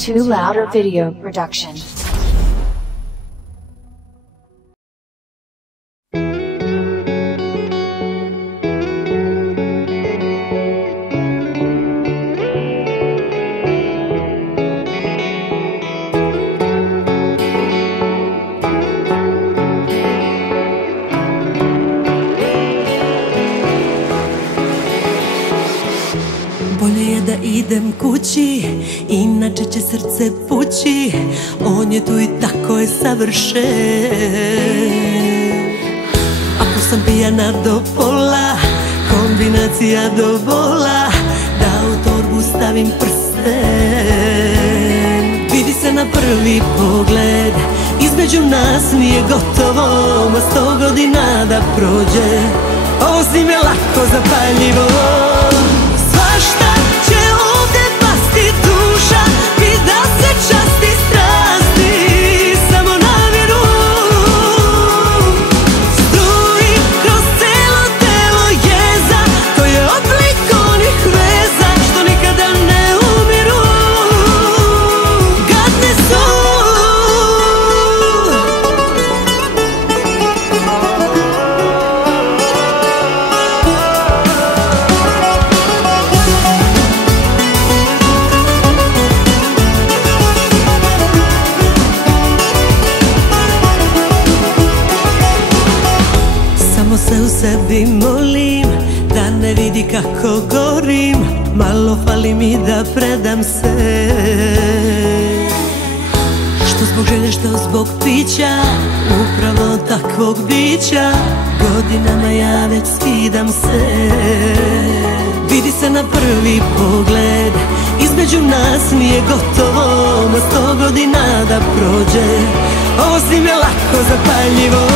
Too Louder Video Production. Bolje je da idem kući, inače će srce pući. On je tu i tako je savršen. Ako sam pijana do pola, kombinacija do bola, da u torbu stavim prsten. Vidi se na prvi pogled, između nas nije gotovo, ma 100 godina da prođe, ovo s njim je lako zapaljivo. Svašta će ovde pasti, duša i da se časti strasti, samo na vjeru. Struji kroz celo telo jeza, to je oblik onih veza što nikada ne umiru, gadne su. Samo se u sebi molim da ne vidi kako gorim, malo fali mi da predam se. Što zbog želje, što zbog pića, upravo takvog bića, godinama ja već skidam se. Vidi se na prvi pogled, između nas nije gotovo, ma 100 godina da prođe, ovo s njim je lako zapaljivo.